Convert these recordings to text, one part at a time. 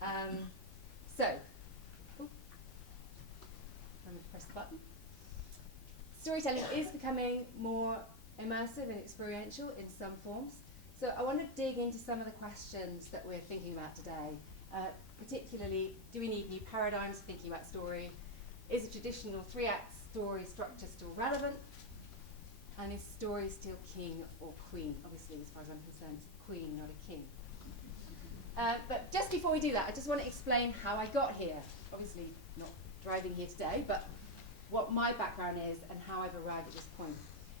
So, I'm going to press the button. Storytelling is becoming more immersive and experiential in some forms. So I want to dig into some of the questions that we're thinking about today. Particularly, do we need new paradigms for thinking about story? Is a traditional 3-act story structure still relevant? And is story still king or queen? Obviously, as far as I'm concerned, it's a queen, not a king. But just before we do that, I just want to explain how I got here. Obviously, not driving here today, but what my background is and how I've arrived at this point.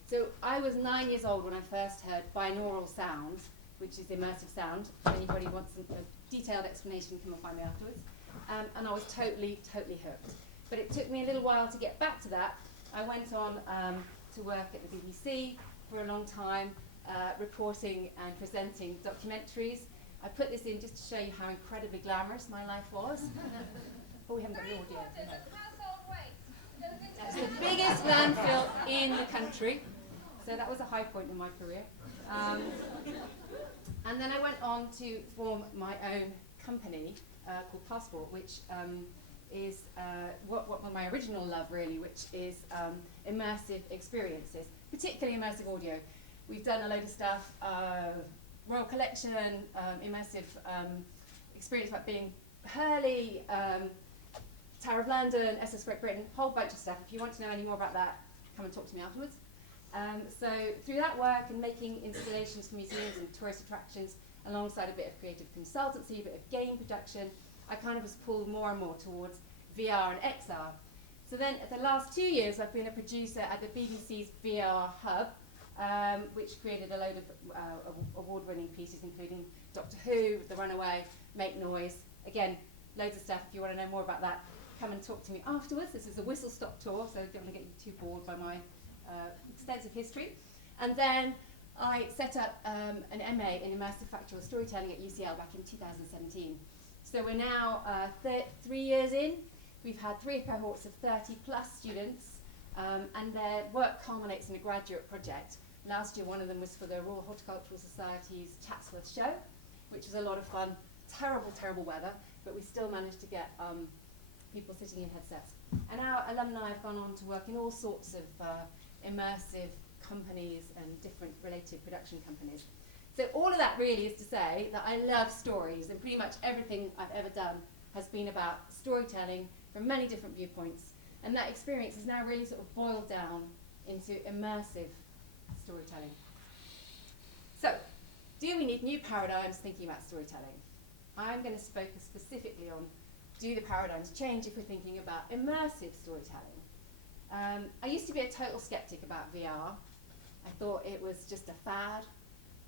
So I was 9 years old when I first heard binaural sound, which is immersive sound. If anybody wants a detailed explanation, come and find me afterwards. And I was totally hooked. But it took me a little while to get back to that. I went on to work at the BBC for a long time, reporting and presenting documentaries. I put this in just to show you how incredibly glamorous my life was. But we haven't got the audio. That's the biggest landfill in the country. So that was a high point in my career. And then I went on to form my own company called Passport, which is what my original love really, which is immersive experiences, particularly immersive audio. We've done a load of stuff, Royal Collection, immersive experience about being Hurley, Tower of London, SS Great Britain, a whole bunch of stuff. If you want to know any more about that, come and talk to me afterwards. So through that work and making installations for museums and tourist attractions, alongside a bit of creative consultancy, a bit of game production, I kind of was pulled more and more towards VR and XR. So then, the last 2 years, I've been a producer at the BBC's VR Hub, which created a load of award-winning pieces, including Doctor Who, The Runaway, Make Noise. Again, loads of stuff. If you want to know more about that, come and talk to me afterwards. This is a whistle-stop tour, so don't want to get you too bored by my extensive history. And then I set up an MA in Immersive Factual Storytelling at UCL back in 2017. So we're now 3 years in. We've had 3 cohorts of 30 plus students, and their work culminates in a graduate project. Last year, one of them was for the Royal Horticultural Society's Chatsworth Show, which was a lot of fun. Terrible weather, but we still managed to get people sitting in headsets. And our alumni have gone on to work in all sorts of immersive companies and different related production companies. So all of that really is to say that I love stories, and pretty much everything I've ever done has been about storytelling from many different viewpoints. And that experience is now really sort of boiled down into immersive storytelling. So, do we need new paradigms thinking about storytelling? I'm going to focus specifically on, do the paradigms change if we're thinking about immersive storytelling? I used to be a total skeptic about VR. I thought it was just a fad.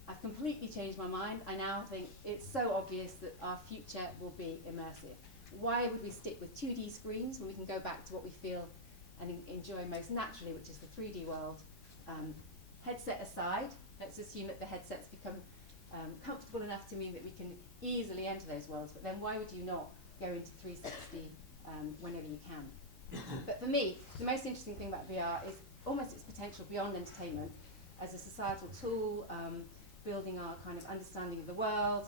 I've completely changed my mind. I now think it's so obvious that our future will be immersive. Why would we stick with 2D screens when we can go back to what we feel and enjoy most naturally, which is the 3D world? Headset aside, let's assume that the headsets become comfortable enough to mean that we can easily enter those worlds, but then why would you not go into 360 whenever you can? But for me, the most interesting thing about VR is almost its potential beyond entertainment as a societal tool, building our kind of understanding of the world.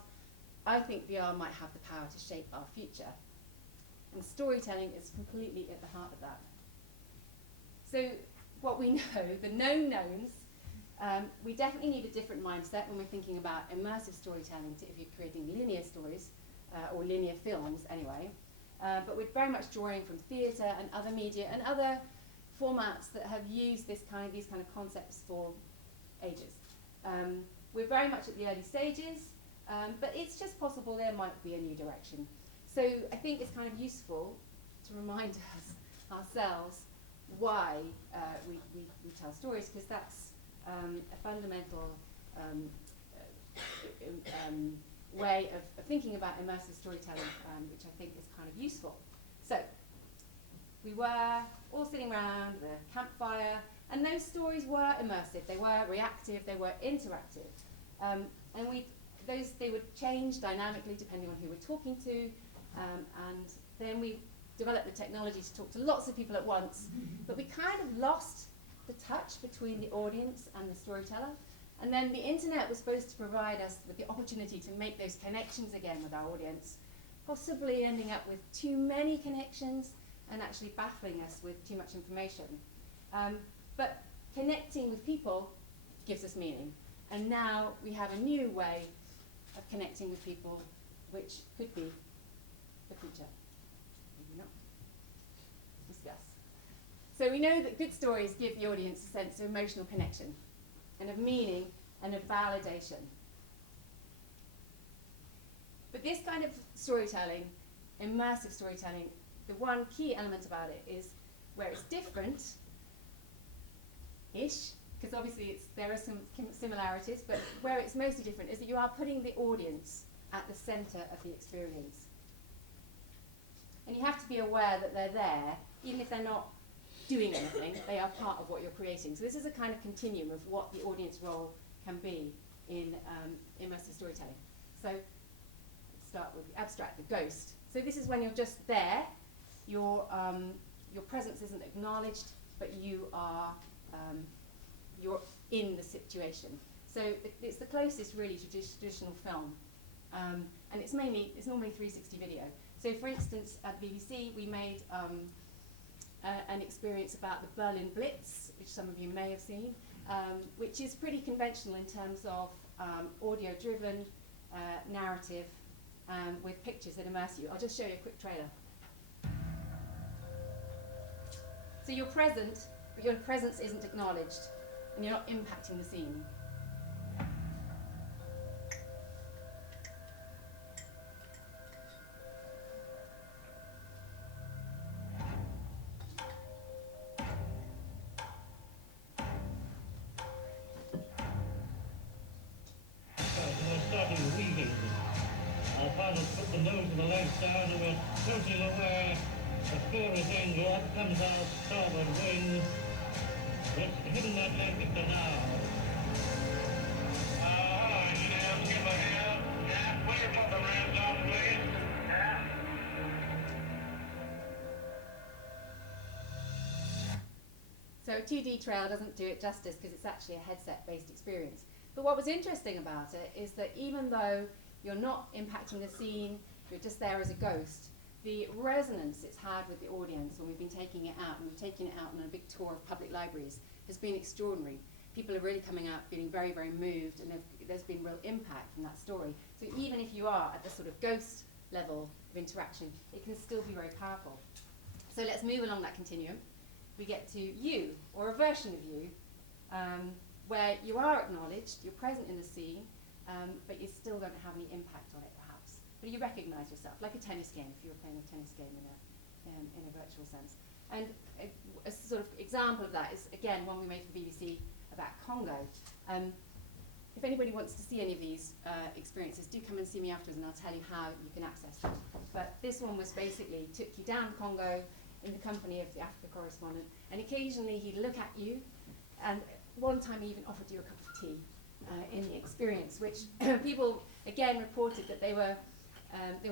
I think VR might have the power to shape our future. And storytelling is completely at the heart of that. So what we know, the known knowns, we definitely need a different mindset when we're thinking about immersive storytelling to if you're creating linear stories, or linear films anyway. But we're very much drawing from theatre and other media and other formats that have used these kind of concepts for ages. We're very much at the early stages, but it's just possible there might be a new direction. So I think it's kind of useful to remind us ourselves why we tell stories, because that's a fundamental way of thinking about immersive storytelling, which I think is kind of useful. So we were all sitting around the campfire, and those stories were immersive. They were reactive. They were interactive, and they would change dynamically depending on who we're talking to, and then we developed the technology to talk to lots of people at once, but we kind of lost the touch between the audience and the storyteller. And then the internet was supposed to provide us with the opportunity to make those connections again with our audience. possibly ending up with too many connections and actually baffling us with too much information. But connecting with people gives us meaning. And now we have a new way of connecting with people, which could be the future. Maybe not. Discuss. So we know that good stories give the audience a sense of emotional connection and of meaning and of validation. But this kind of storytelling, immersive storytelling, the one key element about it is where it's different-ish, because obviously there are some similarities, but where it's mostly different is that you are putting the audience at the center of the experience. And you have to be aware that they're there, even if they're not doing anything, they are part of what you're creating. So this is a kind of continuum of what the audience role can be in immersive storytelling. So let's start with the abstract, the ghost. So this is when you're just there, your presence isn't acknowledged, but you are you're in the situation. So it's the closest really to traditional film, and it's normally 360 video. So for instance, at the BBC, we made an experience about the Berlin Blitz, which some of you may have seen, which is pretty conventional in terms of audio-driven narrative with pictures that immerse you. I'll just show you a quick trailer. So you're present, but your presence isn't acknowledged, and you're not impacting the scene. Our pilots put the nose and the legs down and we're totally aware the furious angle up comes our starboard wing. It's hidden Atlantic to now. Engineer Skipper here. Yeah, will you put the rams on, please? Yeah. So a 2D trail doesn't do it justice because it's actually a headset-based experience. But what was interesting about it is that even though you're not impacting the scene, you're just there as a ghost, the resonance it's had with the audience when we've been taking it out, and we've taken it out on a big tour of public libraries, has been extraordinary. People are really coming out feeling very, very moved, and there's been real impact from that story. So even if you are at the sort of ghost level of interaction, it can still be very powerful. So let's move along that continuum. We get to you, or a version of you, where you are acknowledged, you're present in the scene, but you still don't have any impact on it, perhaps. But you recognise yourself, like a tennis game, if you were playing a tennis game in a virtual sense. And a sort of example of that is, again, one we made for the BBC about Congo. If anybody wants to see any of these experiences, do come and see me afterwards, and I'll tell you how you can access them. But this one was basically, took you down Congo in the company of the Africa correspondent, and occasionally he'd look at you, and one time he even offered you a cup of tea in the experience, which people again reported that they were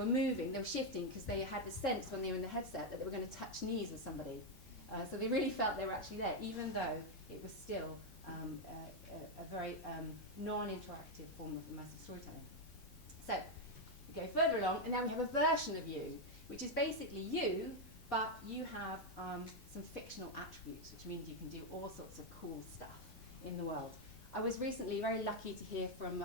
moving, they were shifting, because they had the sense when they were in the headset that they were going to touch knees with somebody. So they really felt they were actually there, even though it was still a very non-interactive form of immersive storytelling. So we go further along, and now we have a version of you, which is basically you, but you have some fictional attributes, which means you can do all sorts of cool stuff in the world. I was recently very lucky to hear from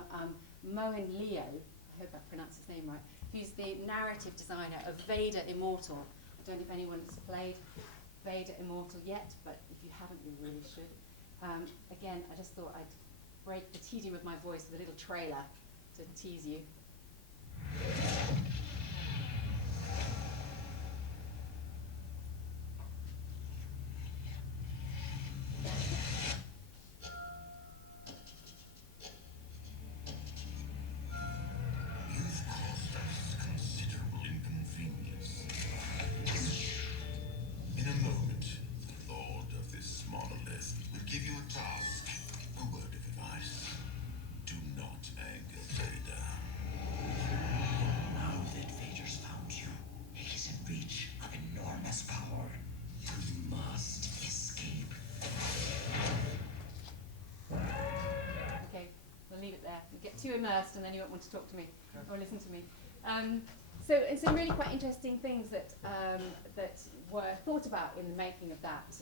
Moen Leo, I hope I pronounced his name right, who's the narrative designer of Vader Immortal. I don't know if anyone's played Vader Immortal yet, but if you haven't, you really should. Again, I just thought I'd break the tedium of my voice with a little trailer to tease you. Too immersed, and then you won't want to talk to me or listen to me. and some really quite interesting things that that were thought about in the making of that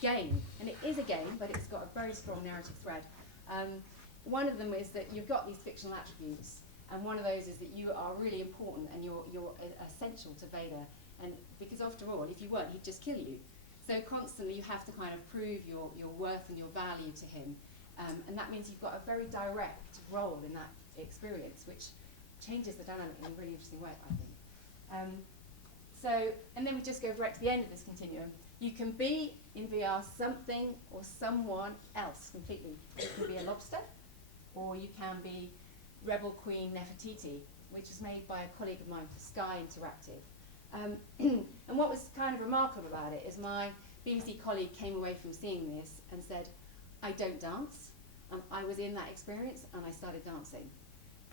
game. And it is a game, but it's got a very strong narrative thread. One of them is that you've got these fictional attributes, and one of those is that you are really important and you're essential to Vader. And because after all, if you weren't, he'd just kill you. So constantly you have to kind of prove your worth and your value to him. And that means you've got a very direct role in that experience, which changes the dynamic in a really interesting way, I think. And then we just go right to the end of this continuum. You can be, in VR, something or someone else completely. You can be a lobster, or you can be Rebel Queen Nefertiti, which is made by a colleague of mine for Sky Interactive. And what was kind of remarkable about it is my BBC colleague came away from seeing this and said, I don't dance, and I was in that experience and I started dancing.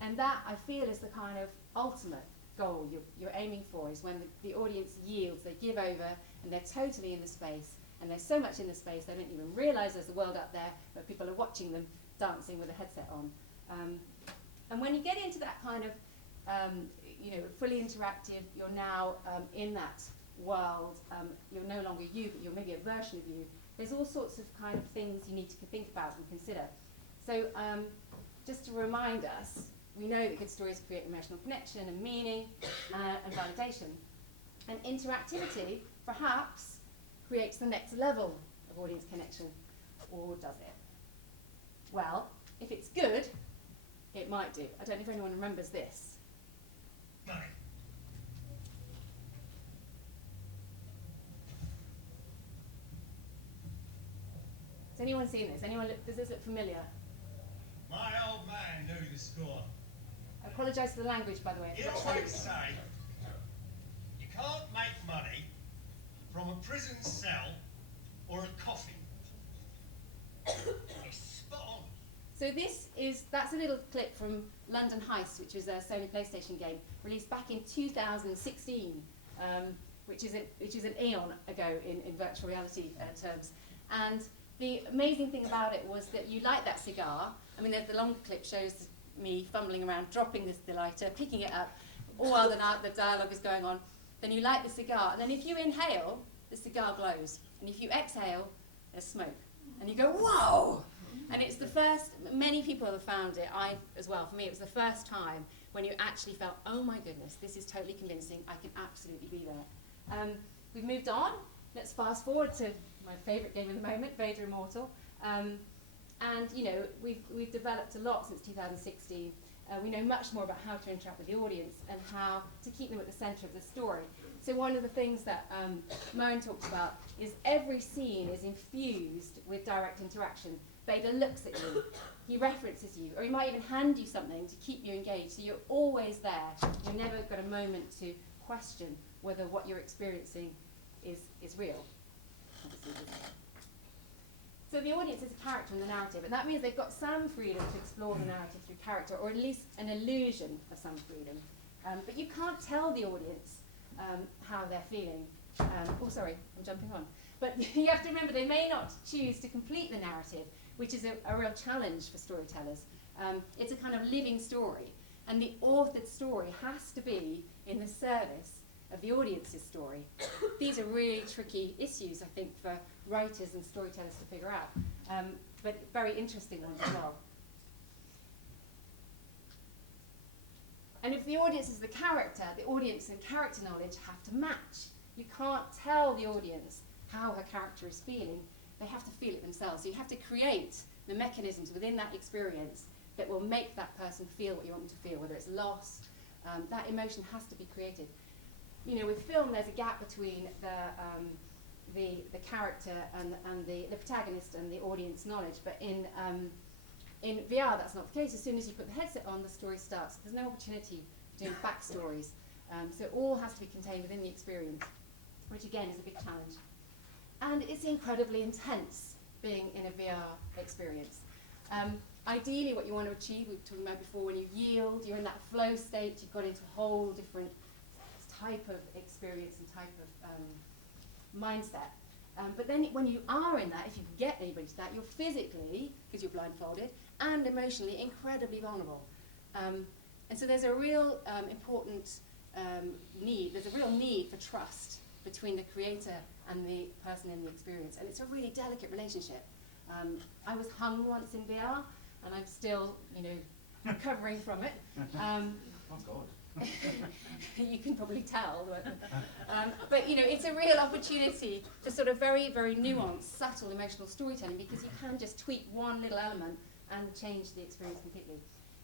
And that, I feel, is the kind of ultimate goal you're aiming for, is when the audience yields, they give over, and they're totally in the space, and there's so much in the space they don't even realise there's a world up there, but people are watching them dancing with a headset on. And when you get into that kind of fully interactive, you're now in that world, you're no longer you, but you're maybe a version of you. There's all sorts of kind of things you need to think about and consider. So just to remind us, we know that good stories create emotional connection and meaning and validation. And interactivity, perhaps, creates the next level of audience connection, or does it? Well, if it's good, it might do. I don't know if anyone remembers this. Money. Has anyone seen this? Does this look familiar? My old man knew the score. I apologise for the language, by the way. He always say, you can't make money from a prison cell or a coffin. He's spot on. So that's a little clip from London Heist, which was a Sony PlayStation game released back in 2016, which is an eon ago in virtual reality terms. And the amazing thing about it was that you light that cigar. I mean, the longer clip shows me fumbling around, dropping this lighter, picking it up, all while the dialogue is going on. Then you light the cigar, and then if you inhale, the cigar glows. And if you exhale, there's smoke. And you go, whoa! And it's the first, many people have found it, I as well, for me, it was the first time when you actually felt, oh my goodness, this is totally convincing, I can absolutely be there. We've moved on. Let's fast forward to my favourite game at the moment, Vader Immortal. And we've developed a lot since 2016. We know much more about how to interact with the audience and how to keep them at the centre of the story. So one of the things that Moen talks about is every scene is infused with direct interaction. Vader looks at you, he references you, or he might even hand you something to keep you engaged. So you're always there. You've never got a moment to question whether what you're experiencing is real. So the audience is a character in the narrative, and that means they've got some freedom to explore the narrative through character, or at least an illusion of some freedom. But you can't tell the audience how they're feeling. Oh, sorry, I'm jumping on. But you have to remember they may not choose to complete the narrative, which is a real challenge for storytellers. It's a kind of living story, and the authored story has to be in the service of the audience's story. These are really tricky issues, I think, for writers and storytellers to figure out, but very interesting ones as well. And if the audience is the audience and character knowledge have to match. You can't tell the audience how her character is feeling. They have to feel it themselves. So you have to create the mechanisms within that experience that will make that person feel what you want them to feel, whether it's lost. That emotion has to be created. With film, there's a gap between the character and the protagonist and the audience knowledge. But in VR, that's not the case. As soon as you put the headset on, the story starts. There's no opportunity for doing backstories. So it all has to be contained within the experience, which again is a big challenge. And it's incredibly intense being in a VR experience. Ideally, what you want to achieve, we were talking about before, when you yield, you're in that flow state, you've got into a whole different type of experience and type of mindset. But then when you are in that, if you can get anybody to that, you're physically, because you're blindfolded, and emotionally incredibly vulnerable. And so there's a real important there's a real need for trust between the creator and the person in the experience, and it's a really delicate relationship. I was hung once in VR, and I'm still, recovering from it. Oh God. You can probably tell. But it's a real opportunity for sort of very, very nuanced, subtle emotional storytelling, because you can just tweak one little element and change the experience completely.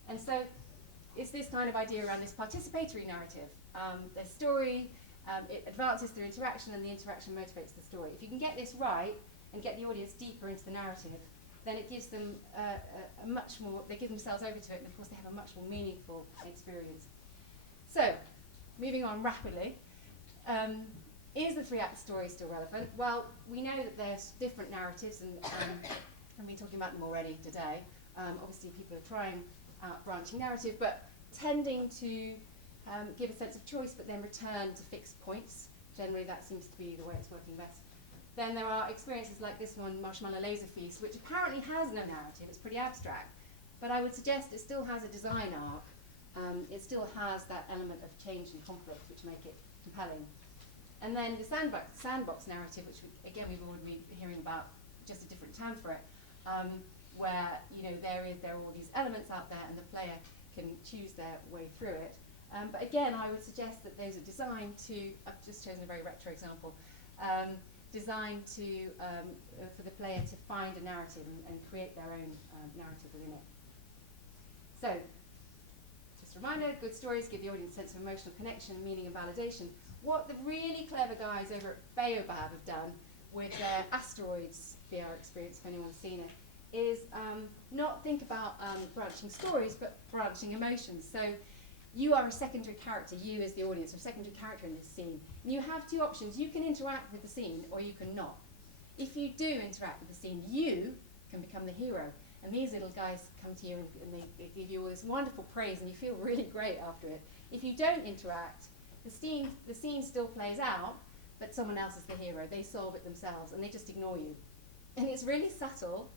And so it's this kind of idea around this participatory narrative. There's story, it advances through interaction, and the interaction motivates the story. If you can get this right and get the audience deeper into the narrative, then it gives them a much more, they give themselves over to it, and of course they have a much more meaningful experience. So, moving on rapidly, is the 3-act story still relevant? Well, we know that there's different narratives, and I've been talking about them already today. Obviously people are trying out branching narrative, but tending to give a sense of choice, but then return to fixed points. Generally that seems to be the way it's working best. Then there are experiences like this one, Marshmallow Laser Feast, which apparently has no narrative. It's pretty abstract, but I would suggest it still has a design arc. It still has that element of change and conflict which make it compelling. And then the sandbox narrative, which again we've already been hearing about, just a different term for it, where there are all these elements out there and the player can choose their way through it. But again, I would suggest that those are designed to, I've just chosen a very retro example, designed to for the player to find a narrative and create their own narrative within it. So, just a reminder, good stories give the audience a sense of emotional connection, meaning and validation. What the really clever guys over at Baobab have done with their Asteroids VR experience, if anyone's seen it, is not think about branching stories, but branching emotions. So you are a secondary character, you as the audience are a secondary character in this scene. And you have two options. You can interact with the scene, or you can not. If you do interact with the scene, you can become the hero. And these little guys come to you and they give you all this wonderful praise, and you feel really great after it. If you don't interact, the scene still plays out, but someone else is the hero. They solve it themselves, and they just ignore you. And it's really subtle,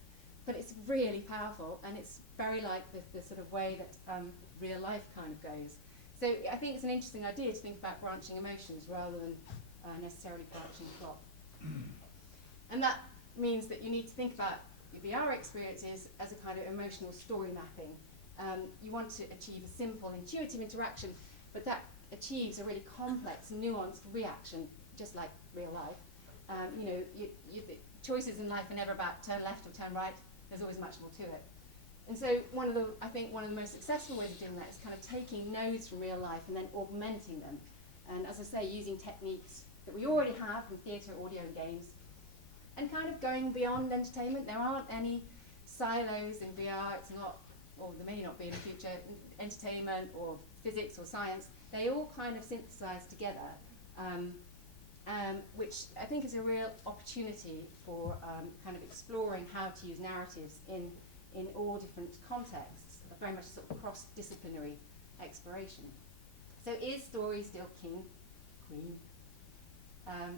but it's really powerful, and it's very like the sort of way that real life kind of goes. So I think it's an interesting idea to think about branching emotions rather than necessarily branching plot. And that means that you need to think about your VR experiences as a kind of emotional story mapping. You want to achieve a simple, intuitive interaction, but that achieves a really complex, nuanced reaction, just like real life. The choices in life are never about turn left or turn right. There's always much more to it. And so I think one of the most successful ways of doing that is kind of taking nodes from real life and then augmenting them. And as I say, using techniques that we already have from theatre, audio, and games, and kind of going beyond entertainment. There aren't any silos in VR. It's not, or there may not be in the future, entertainment or physics or science. They all kind of synthesize together, which I think is a real opportunity for kind of exploring how to use narratives in all different contexts, very much sort of cross-disciplinary exploration. So is story still king, queen?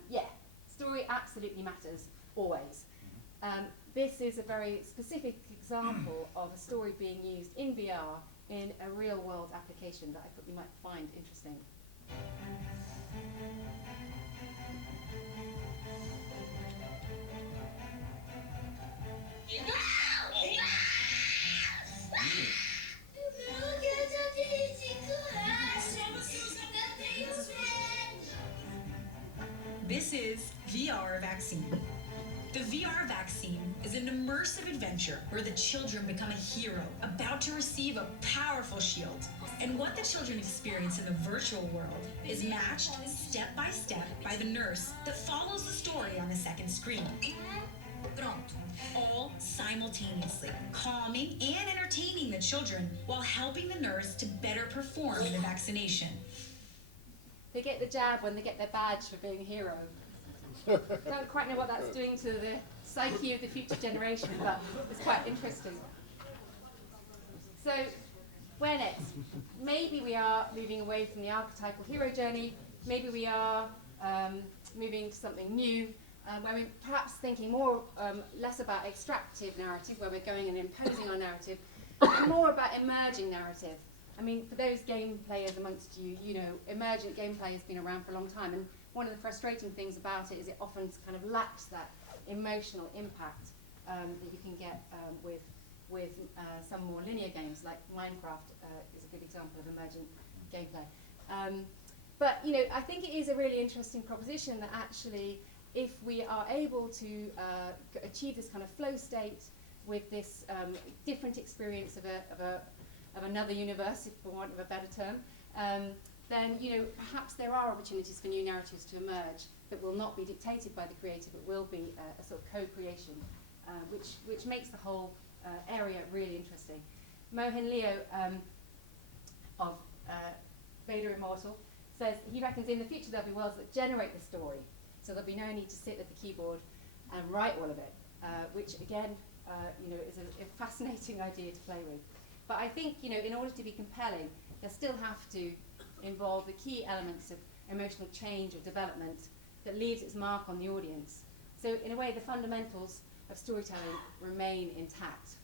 Yeah, story absolutely matters, always. This is a very specific example of a story being used in VR in a real-world application that I thought you might find interesting. This is VR Vaccine. The VR Vaccine is an immersive adventure where the children become a hero about to receive a powerful shield. And what the children experience in the virtual world is matched step by step by the nurse that follows the story on the second screen. All simultaneously, calming and entertaining the children while helping the nurse to better perform in the vaccination. They get the jab when they get their badge for being a hero. Don't quite know what that's doing to the psyche of the future generation, but it's quite interesting. So, where next? Maybe we are moving away from the archetypal hero journey. Maybe we are moving to something new, where we're perhaps thinking less about extractive narrative, where we're going and imposing our narrative, and more about emerging narrative. I mean, for those game players amongst you, you know, emergent gameplay has been around for a long time, and one of the frustrating things about it is it often kind of lacks that emotional impact that you can get with some more linear games, like Minecraft is a good example of emergent gameplay. But you know, I think it is a really interesting proposition that actually, if we are able to achieve this kind of flow state with this different experience of another universe, for want of a better term, then you know, perhaps there are opportunities for new narratives to emerge that will not be dictated by the creator, but will be a sort of co-creation, which makes the whole area really interesting. Mohin Leo of Vader Immortal says he reckons in the future there'll be worlds that generate the story, so there'll be no need to sit at the keyboard and write all of it, which again, you know, is a fascinating idea to play with. But I think, you know, in order to be compelling, there still have to involve the key elements of emotional change or development that leaves its mark on the audience. So in a way, the fundamentals of storytelling remain intact.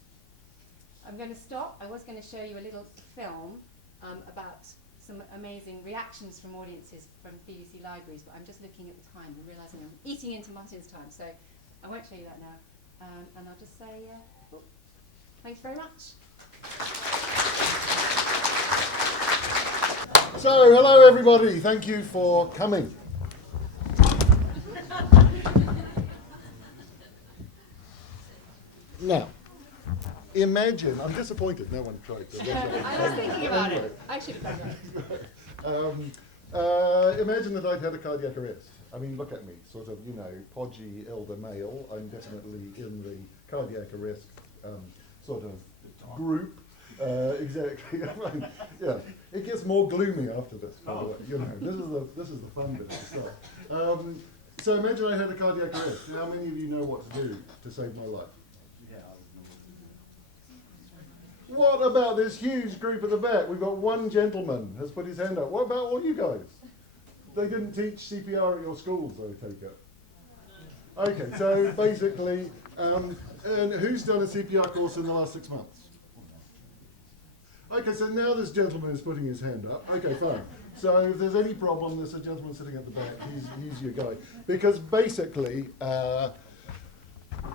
I'm going to stop. I was going to show you a little film about some amazing reactions from audiences from BBC libraries, but I'm just looking at the time and realising I'm eating into Martin's time, so I won't show you that now. And I'll just say, thanks very much. So, hello everybody, thank you for coming. Now, imagine, I'm disappointed no one tried to. I was thinking about it. I should have done that. Imagine that I'd had a cardiac arrest. I mean, look at me, sort of, you know, podgy elder male. I'm definitely in the cardiac arrest sort of group. Exactly. I mean, yeah, it gets more gloomy after this. By the way, you know, this is the fun bit of the stuff. So imagine I had a cardiac arrest. How many of you know what to do to save my life? What about this huge group at the back? We've got one gentleman has put his hand up. What about all you guys? They didn't teach CPR at your schools, I take it. Okay, so basically, and who's done a CPR course in the last 6 months? Okay, so now this gentleman is putting his hand up. Okay, fine. So if there's any problem, there's a gentleman sitting at the back. He's your guy. Because basically,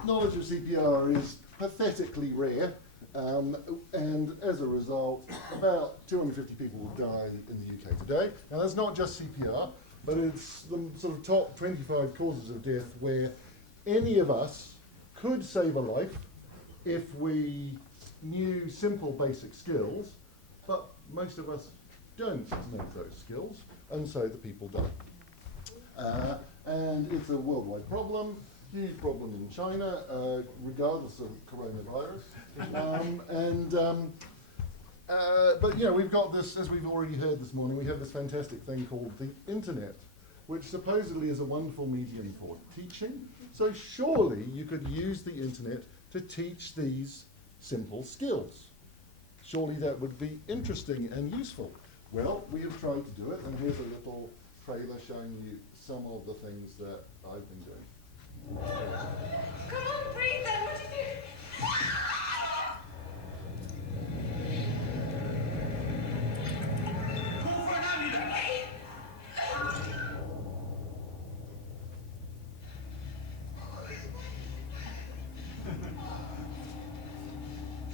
knowledge of CPR is pathetically rare. And as a result, about 250 people will die in the UK today. Now that's not just CPR, but it's the sort of top 25 causes of death where any of us could save a life if we knew simple basic skills, but most of us don't know those skills, and so the people die. And it's a worldwide problem. Huge problem in China, regardless of coronavirus. But you know, we've got this, as we've already heard this morning, we have this fantastic thing called the internet, which supposedly is a wonderful medium for teaching. So surely you could use the internet to teach these simple skills. Surely that would be interesting and useful. Well, we have tried to do it, and here's a little trailer showing you some of the things that I've been doing. Come on, breathe then, what do you do? Call for an ambulance!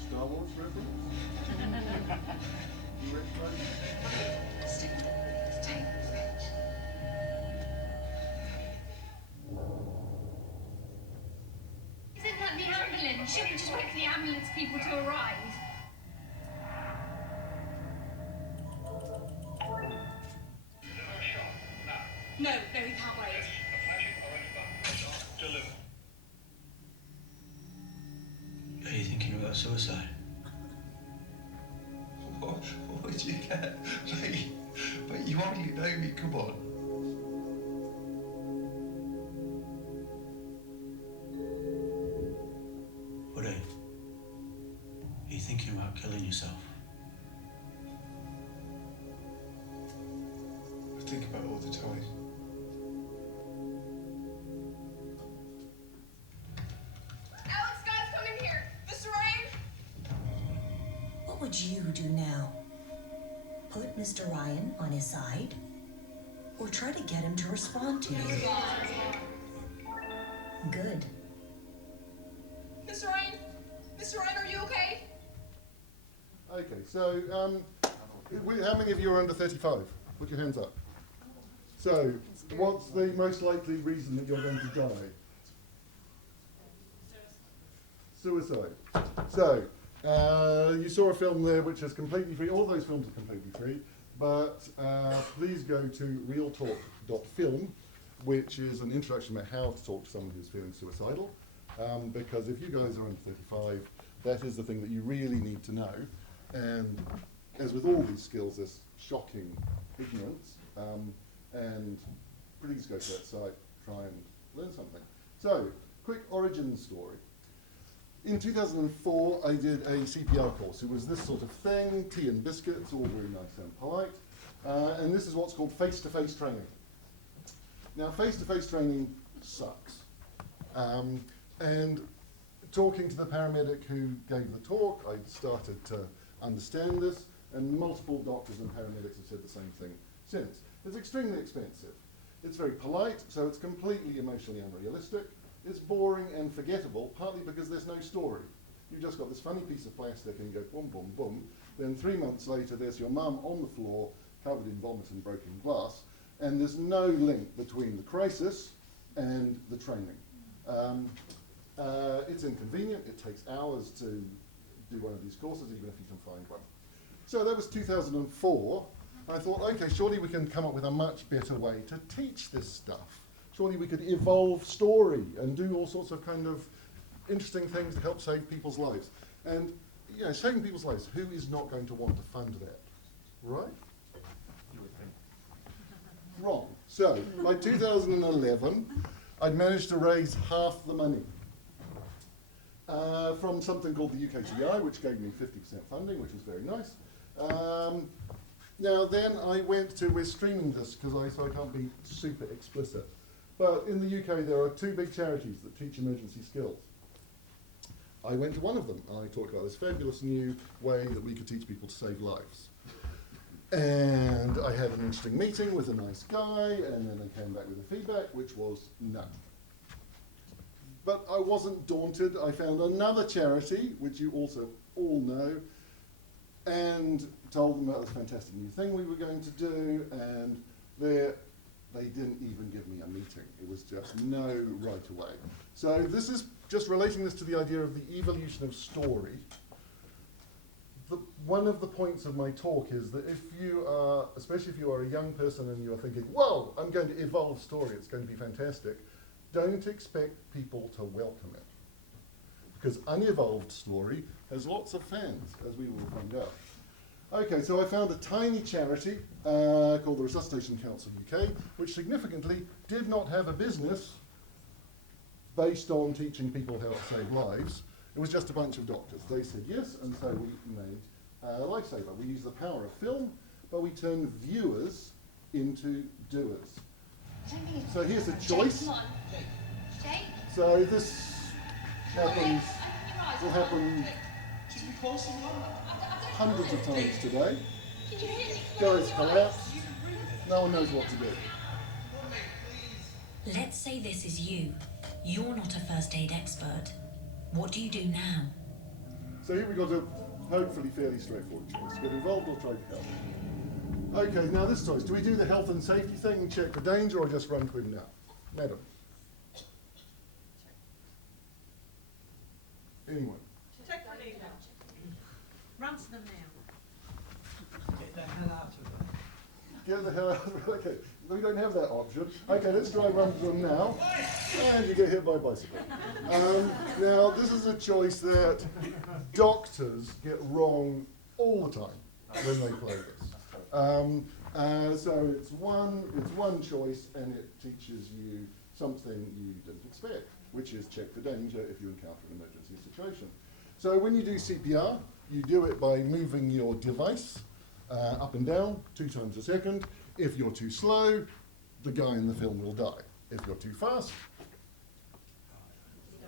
Star Wars reference? You recognize? Stay. Isn't that the ambulance? Shouldn't we just wait for the ambulance people to arrive? No, we can't wait. Are you thinking about suicide? What did you get? But you hardly know me, come on. Woody, are you thinking about killing yourself? I think about it all the time. Alex, guys, come in here. Mr. Ryan? What would you do now? put Mr. Ryan on his side or try to get him to respond to you? Good. Mr. Ryan? Mr. Ryan, are you okay? Okay, so how many of you are under 35? Put your hands up. So, what's the most likely reason that you're going to die? Suicide. So, you saw a film there which is completely free. All those films are completely free, but please go to realtalk.film, which is an introduction about how to talk to someone who's feeling suicidal, because if you guys are under 35, that is the thing that you really need to know. And as with all these skills, there's shocking ignorance, and please go to that site, try and learn something. So, quick origin story. In 2004, I did a CPR course. It was this sort of thing, tea and biscuits, all very nice and polite. And this is what's called face-to-face training. Now, face-to-face training sucks. And talking to the paramedic who gave the talk, I started to understand this, and multiple doctors and paramedics have said the same thing since. It's extremely expensive. It's very polite, so it's completely emotionally unrealistic. It's boring and forgettable, partly because there's no story. You've just got this funny piece of plastic and you go boom, boom, boom. Then 3 months later, there's your mum on the floor, covered in vomit and broken glass, and there's no link between the crisis and the training. It's inconvenient. It takes hours to do one of these courses, even if you can find one. So that was 2004. I thought, okay, surely we can come up with a much better way to teach this stuff. Surely we could evolve story and do all sorts of kind of interesting things to help save people's lives. And, you know, saving people's lives, who is not going to want to fund that, right? You would think. Wrong. So, by 2011, I'd managed to raise half the money from something called the UKTI, which gave me 50% funding, which was very nice. Now then I went to, we're streaming this so I can't be super explicit, but in the UK there are 2 big charities that teach emergency skills. I went to one of them and I talked about this fabulous new way that we could teach people to save lives. And I had an interesting meeting with a nice guy, and then I came back with the feedback, which was no. But I wasn't daunted. I found another charity, which you also all know, and told them about this fantastic new thing we were going to do, and they didn't even give me a meeting. It was just no right away. So this is just relating this to the idea of the evolution of story. One of the points of my talk is that if you are, especially if you are a young person and you're thinking, whoa, I'm going to evolve story, it's going to be fantastic, don't expect people to welcome it. Because unevolved story has lots of fans, as we will find out. Okay, so I found a tiny charity called the Resuscitation Council UK, which significantly did not have a business based on teaching people how to save lives. It was just a bunch of doctors. They said yes, and so we made Lifesaver. We use the power of film, but we turn viewers into doers. So here's a choice. So this happens, will happen hundreds of times today. Guys collapse. No one knows what to do. Let's say this is you. You're not a first aid expert. What do you do now? So here we got a hopefully fairly straightforward choice. Get involved or try to help. Okay, now this choice. Do we do the health and safety thing and check for danger, or just run to him now? Madam. Anyone? Check for danger. Run to them now. Get the hell out of them. Get the hell out of it. Okay, we don't have that option. Okay, let's try run to them now. And you get hit by a bicycle. Now, this is a choice that doctors get wrong all the time when they play this. So it's one choice, and it teaches you something you didn't expect, which is check for danger if you encounter an emergency situation. So when you do CPR, you do it by moving your device up and down 2 times a second. If you're too slow, the guy in the film will die. If you're too fast,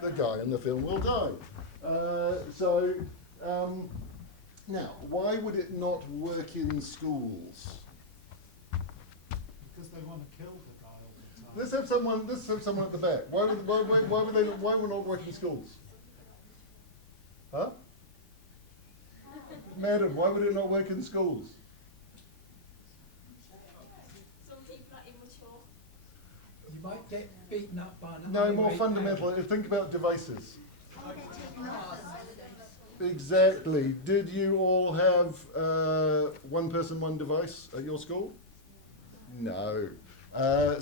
the guy in the film will die. Now, why would it not work in schools? Because they want to kill the guy all the time. Let's have someone at the back. Why would it not work in schools? Huh? Madam, why would it not work in schools? Some people are immature. You might get beaten up by an No, more irate fundamental. man. Think about devices. Exactly. Did you all have one person, one device at your school? No. I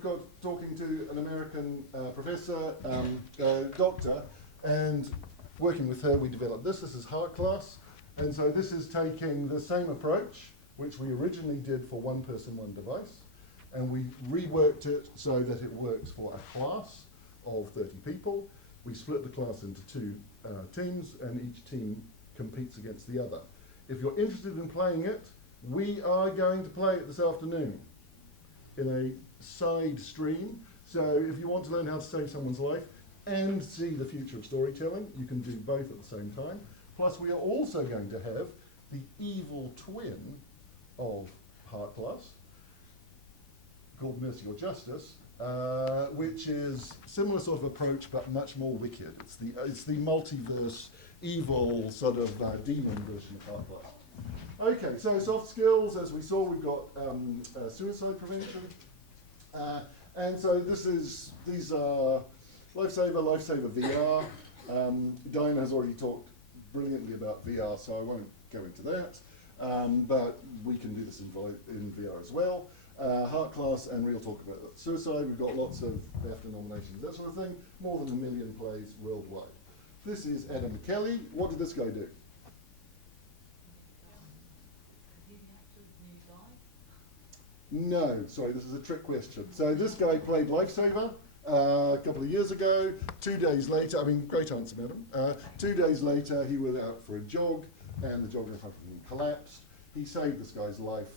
got talking to an American professor, doctor, and working with her, we developed this. This is Heart Class. And so this is taking the same approach, which we originally did for one person, one device, and we reworked it so that it works for a class of 30 people. We split the class into two teams, and each team competes against the other. If you're interested in playing it, we are going to play it this afternoon in a side stream. So if you want to learn how to save someone's life and see the future of storytelling, you can do both at the same time. Plus, we are also going to have the evil twin of Heart Class, called Mercy or Justice, which is similar sort of approach, but much more wicked. It's the multiverse, evil sort of demon version of Heart Class. Okay, so soft skills, as we saw, we've got suicide prevention. And so these are Lifesaver VR. Dinah has already talked brilliantly about VR, so I won't go into that. But we can do this in VR as well. Heart Class and Real talk about suicide. We've got lots of BAFTA nominations, that sort of thing. More than 1 million plays worldwide. This is Adam Kelly. What did this guy do? No, sorry, this is a trick question. So this guy played Lifesaver a couple of years ago. 2 days later, I mean, great answer, madam. 2 days later, he was out for a jog, and the jog in front of him collapsed. He saved this guy's life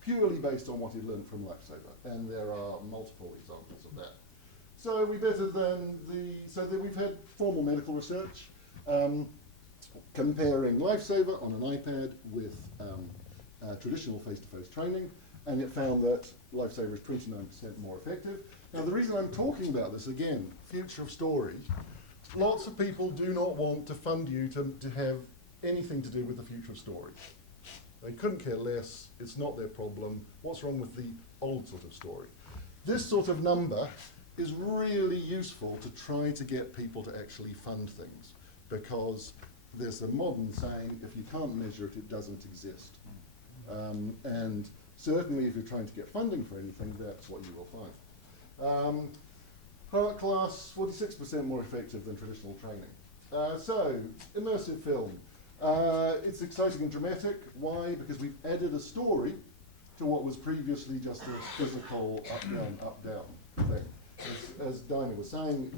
purely based on what he learned from Lifesaver, and there are multiple examples of that. So we've had formal medical research comparing Lifesaver on an iPad with traditional face-to-face training, and it found that Lifesaver is 29% more effective. Now, the reason I'm talking about this, again, future of story, lots of people do not want to fund you to have anything to do with the future of story. They couldn't care less, it's not their problem. What's wrong with the old sort of story? This sort of number is really useful to try to get people to actually fund things, because there's a modern saying, if you can't measure it, it doesn't exist. And certainly if you're trying to get funding for anything, that's what you will find. Heart Class, 46% more effective than traditional training. So, immersive film. It's exciting and dramatic. Why? Because we've added a story to what was previously just a physical up, down thing. As Dinah was saying,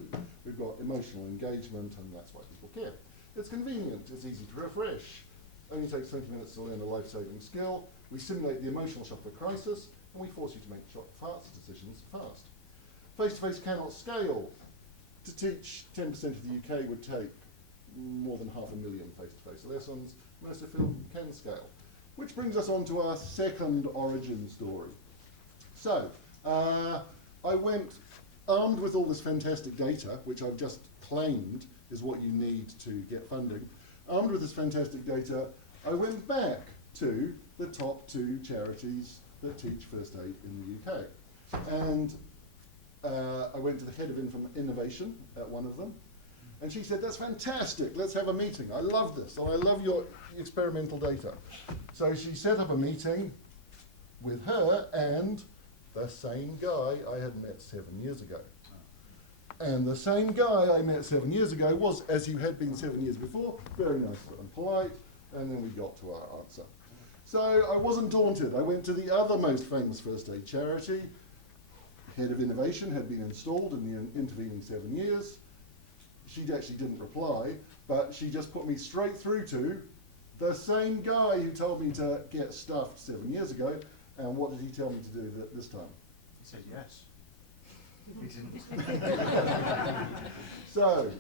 we've got emotional engagement, and that's why people care. It's convenient, it's easy to refresh. Only takes 20 minutes to learn a life-saving skill. We simulate the emotional shock of a crisis, and we force you to make fast decisions fast. Face-to-face cannot scale. To teach 10% of the UK would take more than 500,000 face-to-face lessons. Immersive film can scale. Which brings us on to our second origin story. So, I went armed with all this fantastic data, which I've just claimed is what you need to get funding. Armed with this fantastic data, I went back to the top 2 charities that teach first aid in the UK. And I went to the head of innovation at one of them, and she said, that's fantastic, let's have a meeting. I love this, and I love your experimental data. So she set up a meeting with her and the same guy I had met 7 years ago. And the same guy I met 7 years ago was, as he had been 7 years before, very nice and polite, and then we got to our answer. So I wasn't daunted. I went to the other most famous first aid charity. Head of innovation had been installed in the intervening 7 years. She actually didn't reply, but she just put me straight through to the same guy who told me to get stuffed 7 years ago. And what did he tell me to do this time? He said yes. He didn't. So,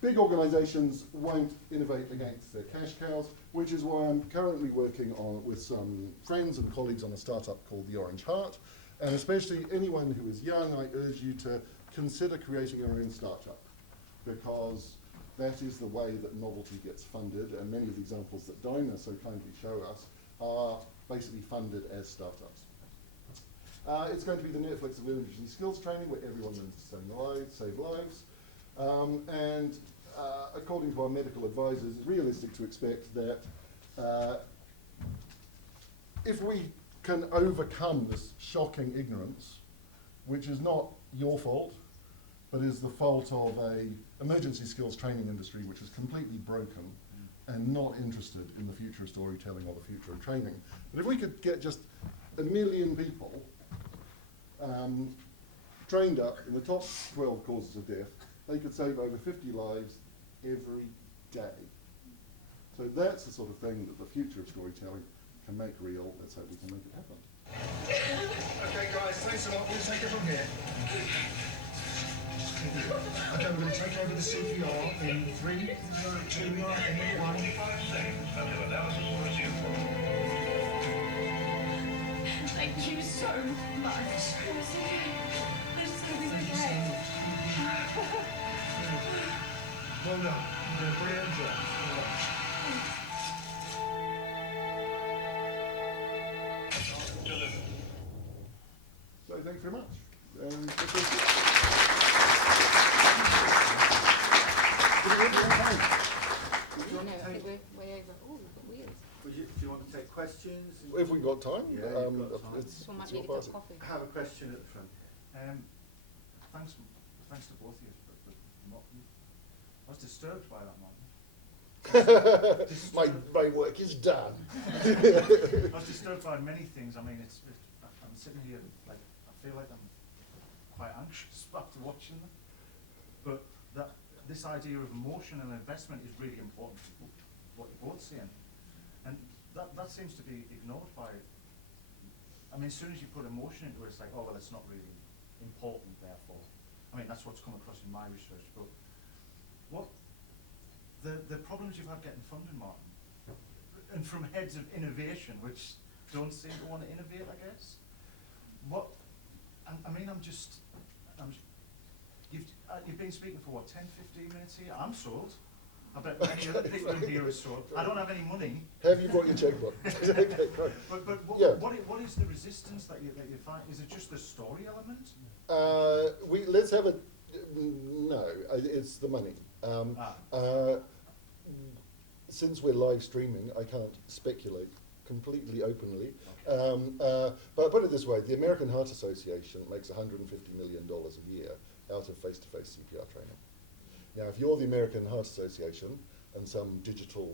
big organisations won't innovate against their cash cows, which is why I'm currently working on with some friends and colleagues on a startup called the Orange Heart. And especially anyone who is young, I urge you to consider creating your own startup, because that is the way that novelty gets funded, and many of the examples that Dinah so kindly show us are basically funded as startups. It's going to be the Netflix of emergency skills training, where everyone learns to save lives. And according to our medical advisors, it's realistic to expect that if we can overcome this shocking ignorance, which is not your fault, but is the fault of an emergency skills training industry which is completely broken and not interested in the future of storytelling or the future of training. But if we could get just 1 million people trained up in the top 12 causes of death, they could save over 50 lives every day. So that's the sort of thing that the future of storytelling can make real. Let's hope we can make it happen. Okay, guys, thanks a lot. We'll take it from here. Okay, we're going to take over the CPR in 3, 2, and 1. 5 seconds until analysis will resume. Thank you so much. It's okay. It's going to be okay. Well done. You did a brilliant job. Well done. So thank you very much. No, I think we're way over. Oh, we've got wheels. Do you want to take questions? If we've got time, Yeah, you've got time. it's Someone might your need a cup party. of coffee. I have a question at the front. Thanks to both of you, but I was disturbed by that, Martin. my work is done. I was disturbed by many things. I mean, I'm sitting here, like, I feel like I'm quite anxious after watching them. But this idea of emotion and investment is really important to what you're both saying. And that seems to be ignored by, I mean, as soon as you put emotion into it, it's like, oh, well, it's not really important, therefore. I mean, that's what's come across in my research. But the problems you've had getting funded, Martin, and from heads of innovation, which don't seem to want to innovate, I guess. You've been speaking for what, 10, 15 minutes here? I'm sold. I bet many other people in here are sold. I don't have any money. Have you brought your checkbook? Okay, great. But what is the resistance that you find? Is it just the story element? Let's have it. No, it's the money. Since we're live streaming, I can't speculate completely openly. But put it this way, the American Heart Association makes $150 million a year out of face-to-face CPR training. Now, if you're the American Heart Association and some digital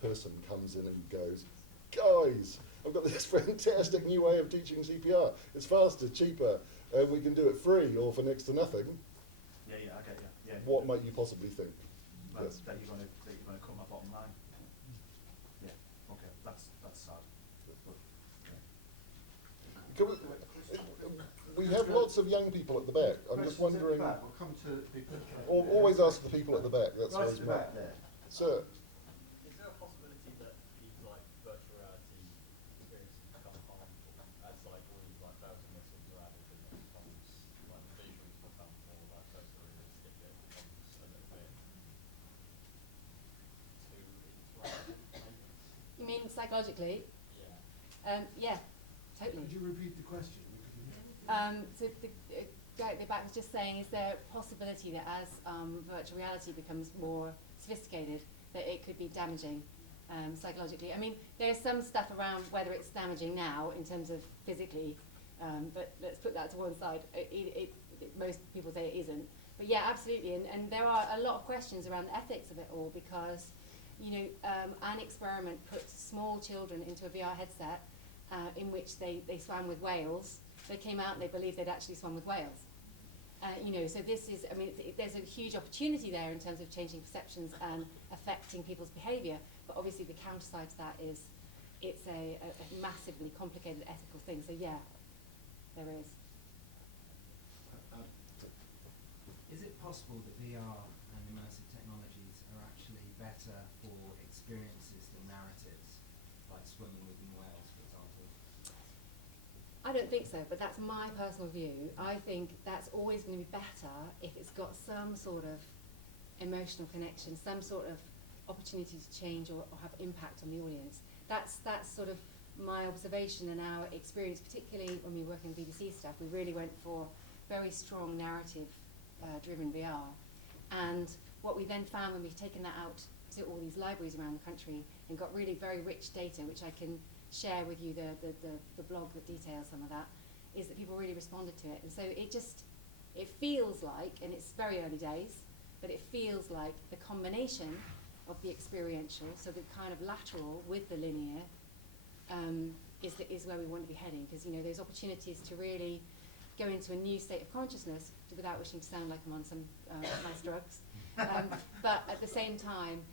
person comes in and goes, guys, I've got this fantastic new way of teaching CPR. It's faster, cheaper, and we can do it free or for next to nothing. Yeah, I get you. Yeah. What might you possibly think? Well, Yes. that you're going to cut my bottom line. Yeah. Okay. That's sad. Can we have lots of young people at the back. I'm just wondering. We'll come to people. Always ask the people at the back. That's Right very at the smart. back there. Sir. Is there a possibility that these like virtual reality experiences become harmful as like all these like bells and whistles are added and it becomes like the visuals become more like photorealistic, it becomes a little bit too interactive? You mean psychologically? Yeah. Yeah, totally. Could you repeat the question? So the guy at the back was just saying, is there a possibility that as virtual reality becomes more sophisticated, that it could be damaging psychologically? I mean, there's some stuff around whether it's damaging now in terms of physically, but let's put that to one side. Most people say it isn't. But yeah, absolutely. And there are a lot of questions around the ethics of it all because, you know, an experiment put small children into a VR headset in which they swam with whales. They came out and they believed they'd actually swum with whales. You know, so this is, I mean, there's a huge opportunity there in terms of changing perceptions and affecting people's behaviour. But obviously the counter side to that is it's a massively complicated ethical thing. So yeah, there is. Is it possible that VR and immersive technology better for experiences than narratives, like swimming with whales, for example? I don't think so, but that's my personal view. I think that's always going to be better if it's got some sort of emotional connection, some sort of opportunity to change or have impact on the audience. That's sort of my observation and our experience, particularly when we work in BBC stuff. We really went for very strong narrative driven VR. And what we then found when we've taken that out to all these libraries around the country and got really very rich data, which I can share with you, the blog that details some of that, is that people really responded to it. And so it feels like, and it's very early days, but it feels like the combination of the experiential, so the kind of lateral with the linear, is where we want to be heading, because those opportunities to really go into a new state of consciousness, without wishing to sound like I'm on some nice drugs, but at the same time,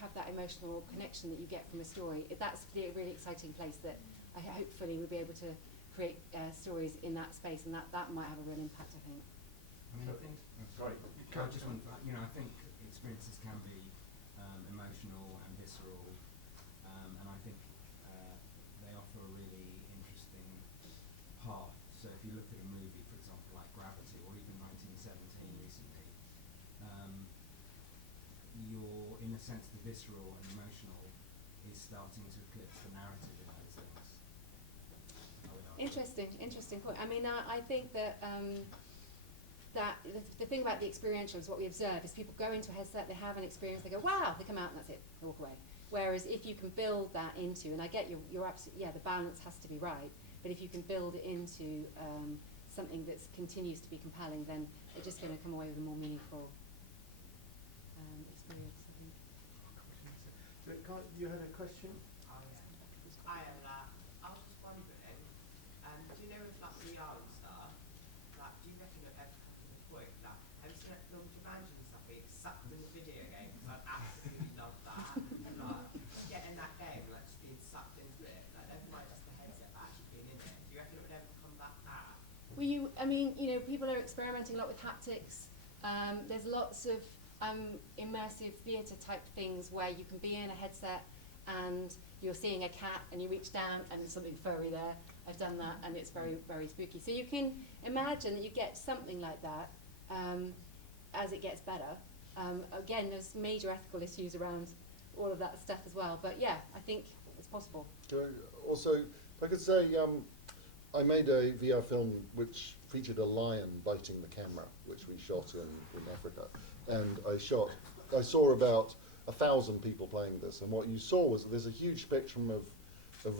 have that emotional connection that you get from a story. That's the really exciting place that I hopefully we'll be able to create stories in that space, and that might have a real impact, I think. I mean, I think, sorry, I just want, I think experiences can be emotional and visceral, and I think they offer a really interesting path. So if you look at a movie, for example, like Gravity, or even 1917 recently, you're, in a sense, the visceral and emotional is starting to eclipse the narrative in those things. Interesting point. I mean, I think that that the thing about the experiential is what we observe is people go into a headset, they have an experience, they go, wow, they come out and that's it, they walk away. Whereas if you can build that into, and I get you're absolutely, the balance has to be right, but if you can build it into something that continues to be compelling, then it's just going to come away with a more meaningful experience, I think. So, you had a question? I was just wondering, do you know if like VR and stuff, like, do you reckon it ever comes to the point, like, have you seen that film Jumanji and stuff, it's sucked in the video game, because I absolutely love that, like, getting that game, like, just being sucked into it, like, never mind just the headset, but actually being in it, do you reckon it would ever become that bad? Well, people are experimenting a lot with haptics. There's lots of immersive theatre type things where you can be in a headset and you're seeing a cat and you reach down and there's something furry there. I've done that and it's very, very spooky. So you can imagine that you get something like that as it gets better. Again, there's major ethical issues around all of that stuff as well. But yeah, I think it's possible. Also, if I could say, I made a VR film which featured a lion biting the camera, which we shot in Africa. And I saw about 1,000 people playing this, and what you saw was that there's a huge spectrum of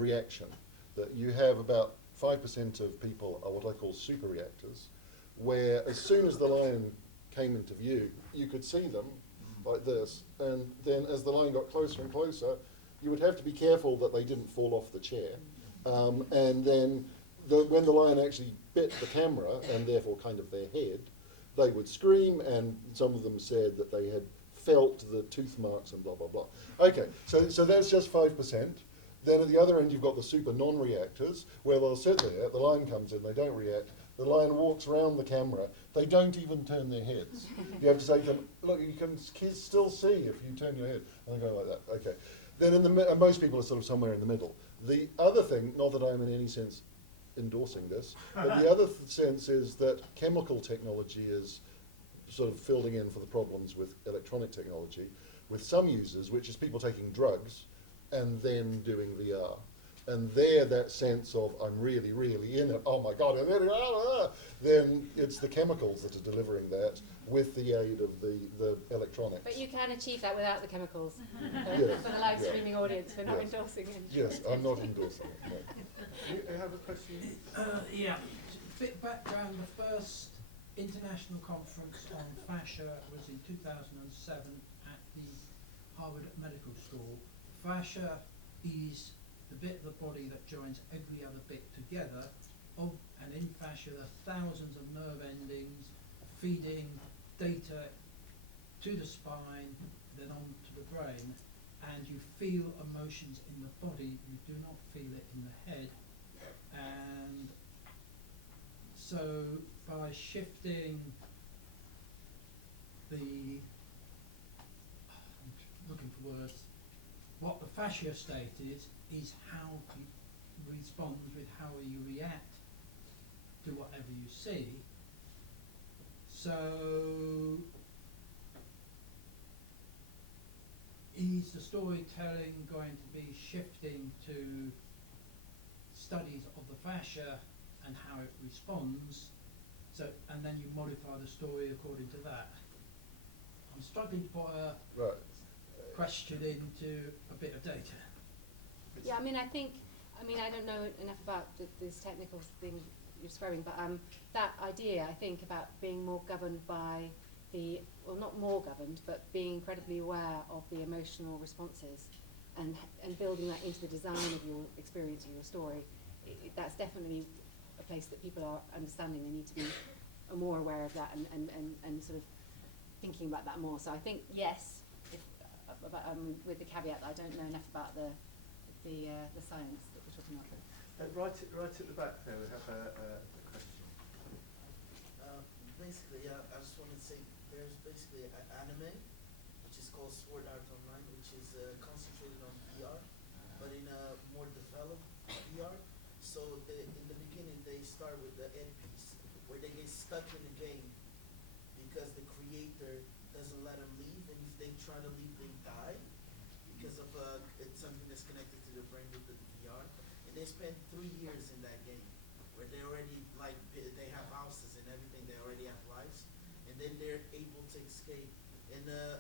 reaction, that you have about 5% of people are what I call super reactors, where as soon as the lion came into view, you could see them like this, and then as the lion got closer and closer, you would have to be careful that they didn't fall off the chair. And then when the lion actually bit the camera, and therefore kind of their head, they would scream, and some of them said that they had felt the tooth marks and blah, blah, blah. Okay, so that's just 5%. Then at the other end, you've got the super non-reactors, where they'll sit there, the lion comes in, they don't react, the lion walks around the camera, they don't even turn their heads. You have to say to them, look, you can still see if you turn your head, and they go like that. Okay. Then most people are sort of somewhere in the middle. The other thing, not that I'm in any sense endorsing this, but the other sense is that chemical technology is sort of filling in for the problems with electronic technology, with some users, which is people taking drugs and then doing VR. And there, that sense of, I'm really, really in it, oh my God, I'm in it, then it's the chemicals that are delivering that with the aid of the electronics. But you can achieve that without the chemicals. Yes. For the live streaming audience, we're not endorsing it. Yes, I'm not endorsing it. No. You have a question? Yeah. A bit background, the first international conference on fascia was in 2007 at the Harvard Medical School. Fascia is the bit of the body that joins every other bit together, and in fascia there are thousands of nerve endings feeding data to the spine, then on to the brain, and you feel emotions in the body, you do not feel it in the head. And so by shifting the, I'm looking for words. What the fascia state is how you respond with how you react to whatever you see. So is the storytelling going to be shifting to studies of the fascia and how it responds, so, and then you modify the story according to that? I'm struggling to put a question into a bit of data. Yeah, I mean, I don't know enough about this technical thing you're describing, but that idea, I think, about being more governed by well, not more governed, but being incredibly aware of the emotional responses and building that into the design of your experience or your story, that's definitely a place that people are understanding. They need to be more aware of that and sort of thinking about that more. So I think, yes, with the caveat that I don't know enough about the science that we're talking about. Right at the back there, we have a question. Basically, I just wanted to say there's basically an anime, which is called Sword Art Online, which is concentrated on VR, but in a more developed VR. So in the beginning, they start with the end piece, where they get stuck in the game because the creator doesn't let them leave, and if they try to leave, they die because of it's something that's connected to their brain with the VR. And they spend 3 years in that game, where they already they have houses and everything, they already have lives, and then they're able to escape. And a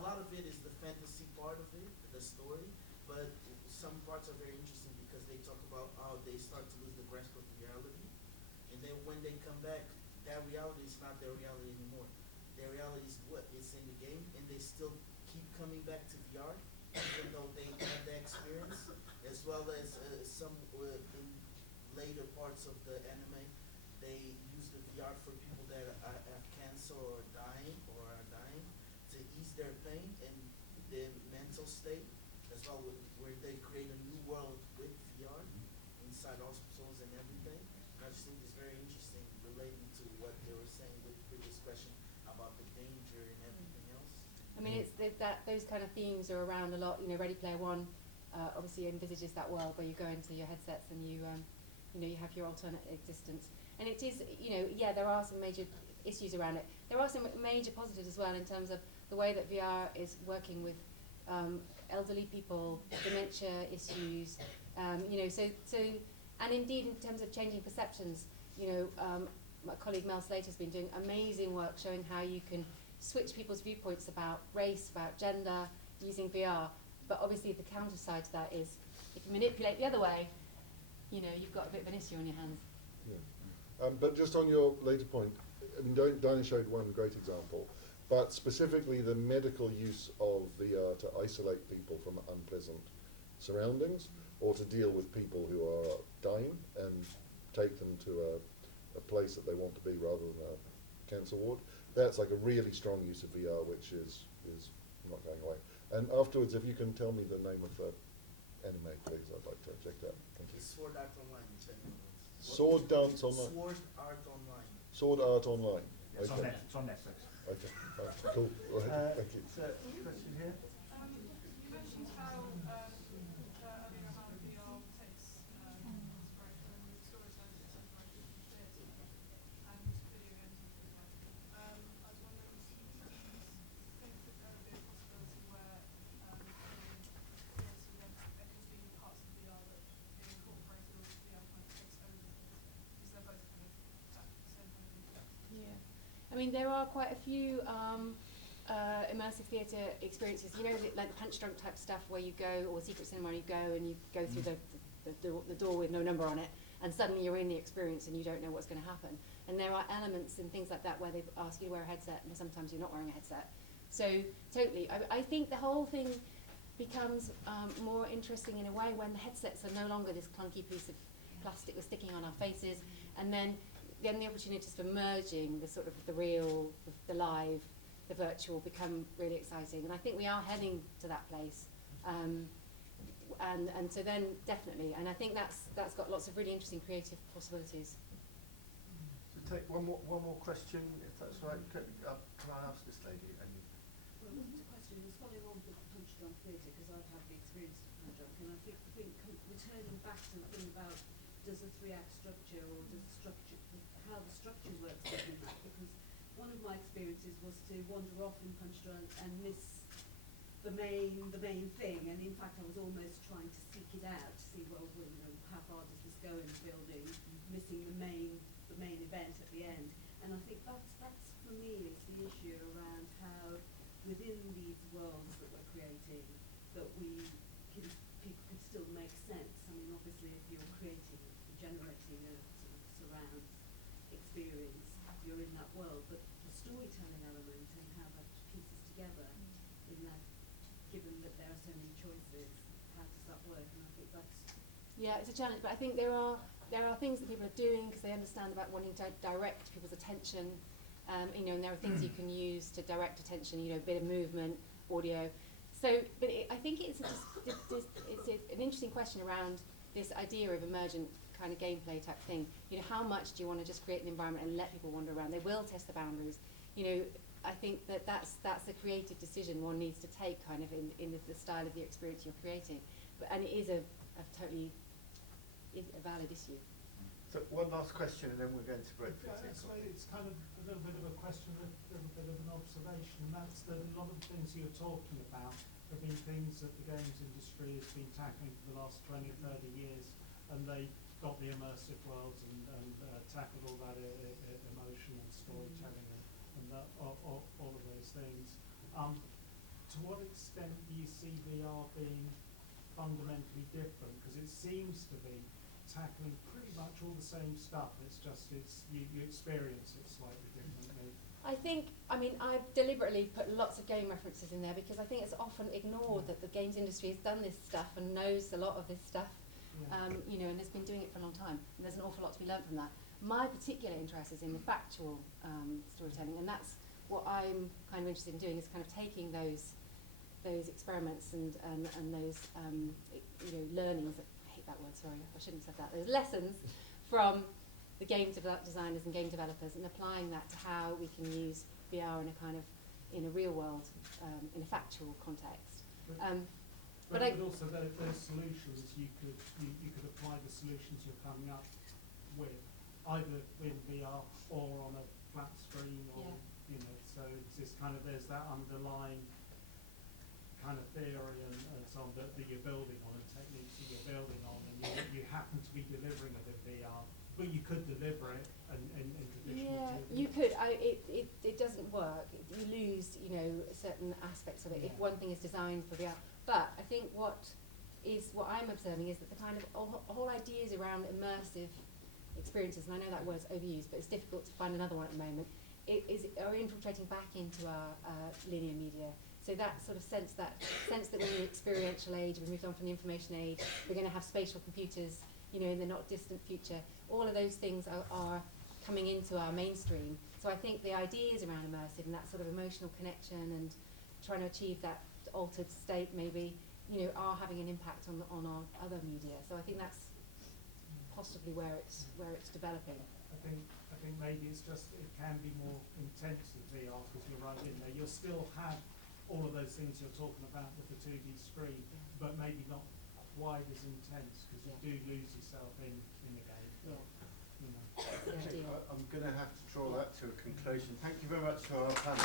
lot of it is the fantasy part of it, the story, but some parts are very interesting because they talk about how they start to lose the grasp of reality, and then when they come back, that reality is not their reality anymore. Their reality is what is in the game, and they still keep coming back to VR, even though they had that experience, as well as some in later parts of the anime, they use the VR for people that have cancer or are dying to ease their pain and their mental state, as well where they create a new world with VR inside hospitals and everything. And I just think it's very interesting relating to what they were saying with the previous question about the danger and everything else. I mean, it's those kind of themes are around a lot. You know, Ready Player One obviously envisages that world where you go into your headsets and you have your alternate existence. And it is, yeah, there are some major issues around it. There are some major positives as well in terms of the way that VR is working with elderly people, dementia issues, and indeed in terms of changing perceptions. My colleague Mel Slater's been doing amazing work showing how you can switch people's viewpoints about race, about gender, using VR. But obviously the counter side to that is if you manipulate the other way, you've got a bit of an issue on your hands. Yeah. But just on your later point, I mean, Dinah showed one great example, but specifically the medical use of VR to isolate people from unpleasant surroundings or to deal with people who are dying and take them to a place that they want to be rather than a cancer ward. That's like a really strong use of VR, which is not going away. And afterwards, if you can tell me the name of the anime, please, I'd like to check that. Thank you. Sword Art Online, if anyone wants. Sword Dance Online? Sword Art Online. Sword Art Online. Yeah, it's, okay. it's on Netflix. Okay, cool. Right. Thank you. So, question here. You mentioned how earlier how VR takes inspiration and storytelling takes inspiration from theatre and video games and things like that. I was wondering, do you think that there would be a possibility where in theatre there could be parts of VR that get incorporated or VR kind of takes over theatre? Because they're both kind of that same kind of influence. Yeah. I mean, there are quite a few immersive theatre experiences, like the punch drunk type stuff where you go, or secret cinema where you go and you go through the door with no number on it, and suddenly you're in the experience and you don't know what's going to happen. And there are elements and things like that where they ask you to wear a headset and sometimes you're not wearing a headset. So totally, I think the whole thing becomes more interesting in a way when the headsets are no longer this clunky piece of plastic we're sticking on our faces, and then the opportunities for merging the sort of the real, the live, the virtual become really exciting. And I think we are heading to that place. And so then definitely, and I think that's got lots of really interesting creative possibilities. So take one more question, if that's right. Can I ask this lady? question is following on with Punch Drunk Theatre, because I've had the experience of Punch Drunk, and I think returning back to the thing about does a 3-act structure, or does the structure, how the structure works within that, because one of my experiences was to wander off in Punch Drunk and miss the main thing, and in fact I was almost trying to seek it out to see, well, you know, how far does this go in the building, missing the main event at the end. And I think that's for me is the issue around how within these worlds that we're creating that people can still make sense. I mean, obviously if you're generating a sort of surround experience, you're in that world, but the storytelling element and how that pieces together in that, given that there are so many choices, how does that work? And I think that's... Yeah, it's a challenge, but I think there are things that people are doing because they understand about wanting to direct people's attention, you know, and there are things you can use to direct attention, you know, a bit of movement, audio. So, but I think it's an interesting question around this idea of emergent kind of gameplay type thing. You know, how much do you want to just create an environment and let people wander around? They will test the boundaries. You know, I think that's a creative decision one needs to take kind of in the style of the experience you're creating. And it is a totally a valid issue. So one last question and then we're going to break. It's kind of a little bit of a question, a little bit of an observation, and that's that a lot of the things you're talking about have been things that the games industry has been tackling for the last 20 or 30 years, and they got the immersive worlds and tackled all that emotion and storytelling and that, all of those things. To what extent do you see VR being fundamentally different? Because it seems to be tackling pretty much all the same stuff. It's just you experience it slightly differently. I think, I mean, I've deliberately put lots of game references in there because I think it's often ignored that the games industry has done this stuff and knows a lot of this stuff, you know, and has been doing it for a long time. And there's an awful lot to be learned from that. My particular interest is in the factual storytelling, and that's what I'm kind of interested in doing, is kind of taking those experiments and those you know, learnings. I hate that word, sorry, I shouldn't have said that. Those lessons from the game designers and game developers, and applying that to how we can use VR in a real world, in a factual context. But also those solutions, you could apply the solutions you're coming up with, either in VR or on a flat screen, or you know. So it's kind of, there's that underlying kind of theory and so on that you're building on, and techniques that you're building on, and you happen to be delivering it in VR, but you could deliver it in traditional TV. You could. It doesn't work. You lose, you know, certain aspects of it if one thing is designed for VR. But I think what I'm observing is that the kind of whole ideas around immersive experiences, and I know that word's overused, but it's difficult to find another one at the moment, are infiltrating back into our linear media. So that sort of sense that we're in the experiential age, we've moved on from the information age, we're going to have spatial computers, you know, in the not distant future. All of those things are coming into our mainstream. So I think the ideas around immersive and that sort of emotional connection and trying to achieve that altered state, maybe, you know, are having an impact on our other media. So I think that's possibly where it's developing. I think maybe it's just it can be more intense with VR because you're right in there. You'll still have all of those things you're talking about with the 2D screen, but maybe not quite as intense because you do lose yourself in the game. You know. Okay, I'm going to have to draw that to a conclusion. Thank you very much to our panel.